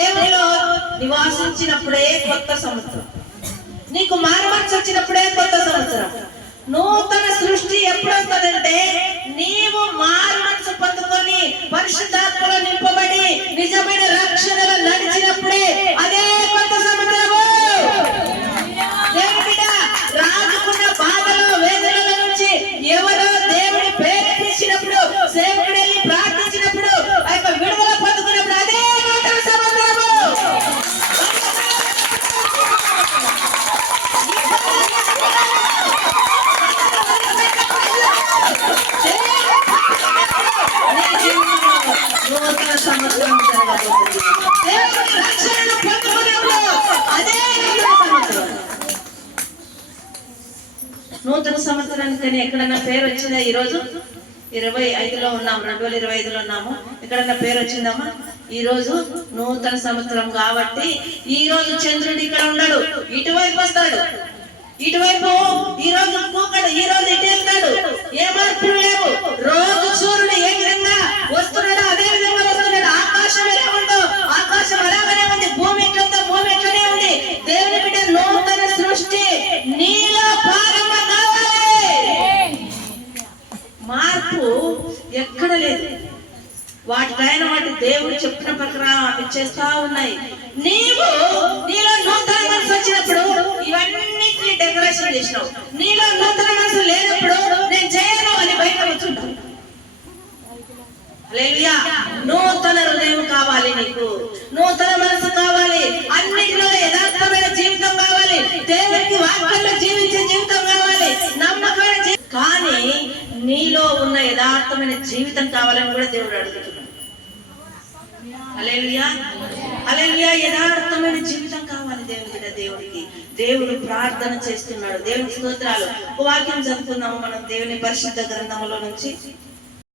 దేవునిలో నివాసించినప్పుడే కొత్త సంవత్సరం. నీకు మారుమనసు వచ్చినప్పుడే కొత్త సంవత్సరం. నూతన సృష్టి ఎప్పుడు వస్తుందంటే నీవు మారుమనసు పొందుకొని పరిశుద్ధాత్మలో నింపబడి నిజమైన రక్షణలో నడిచినప్పుడే అదే కొత్త సంవత్సరము. దేవుడి రాజుకున్న బాధలో వేదనల నుంచి ఎవరో దేవుని ప్రేరేపించినప్పుడు, సేవకుడు వెళ్ళి ప్రార్థించినప్పుడు, ఆ యొక్క విడుదల పొందుకున్నప్పుడు అదే నూతన సంవత్సరము. నూతన సంవత్సరం జరగబోతుంది. దేవుని రక్షణను పొందుకున్నప్పుడు అదే నూతన సంవత్సరం. నూతన సంవత్సరానికి ఎక్కడన్నా పేరు వచ్చిందా? ఈరోజు 25లో ఉన్నాము, 2025లో ఉన్నాము. ఎక్కడన్నా పేరు వచ్చిందమ్మా? ఈ రోజు నూతన సంవత్సరం కాబట్టి ఈ రోజు చంద్రుడు ఇక్కడ ఉండడు, ఇటువైపు వస్తాడు. ఇటువైపు ఈ రోజు కూకడు, ఈ రోజు ఇటు వెళ్తాడు. ఏ మార్పులు లేవు. రోజు సూర్యుడు ఏ విధంగా వస్తున్నాడో అదే విధంగా వస్తున్నాడు. ఆకాశం ఎలా ఉందో ఆకాశం అలాగనే ఉంది. భూమి ఎట్లుందో భూమి ఎట్లనే ఉంది. దేవుని బిడ్డ నూతన సృష్టి నీలో భాగమ కావాలి. మార్పు ఎక్కడ లేదు. వాటిపైన వాటి దేవుడు చెప్పిన ప్రకారం అవి చేస్తా ఉన్నాయి. నీలో నూతన మనసు వచ్చినప్పుడు ఇవన్నిటిని డెకరేషన్ చేసినావు. నీలో నూతన మనసు లేనప్పుడు నేను చేయను అని బయట వచ్చుంటావు. హల్లెలూయా. నూతన హృదయం కావాలి, నీకు నూతన మనసు కావాలి, అన్నిటిలో యథార్థమైన జీవితం కావాలి, దేవునికి వాక్యంలో జీవించే జీవితం కావాలి, నమ్మకమైన కానీ నీలో ఉన్న యథార్థమైన జీవితం కావాలని కూడా దేవుడు అడుగుతున్నాడు. హల్లెలూయా, హల్లెలూయా. యథార్థమైన జీవితం కావాలి దేవుడికి. దేవుడు ప్రార్థన చేస్తున్నాడు. దేవుని స్తోత్రాలు. ఒక వాక్యం చదువుకుందాము మనం దేవుని పరిశుద్ధ గ్రంథములో నుంచి.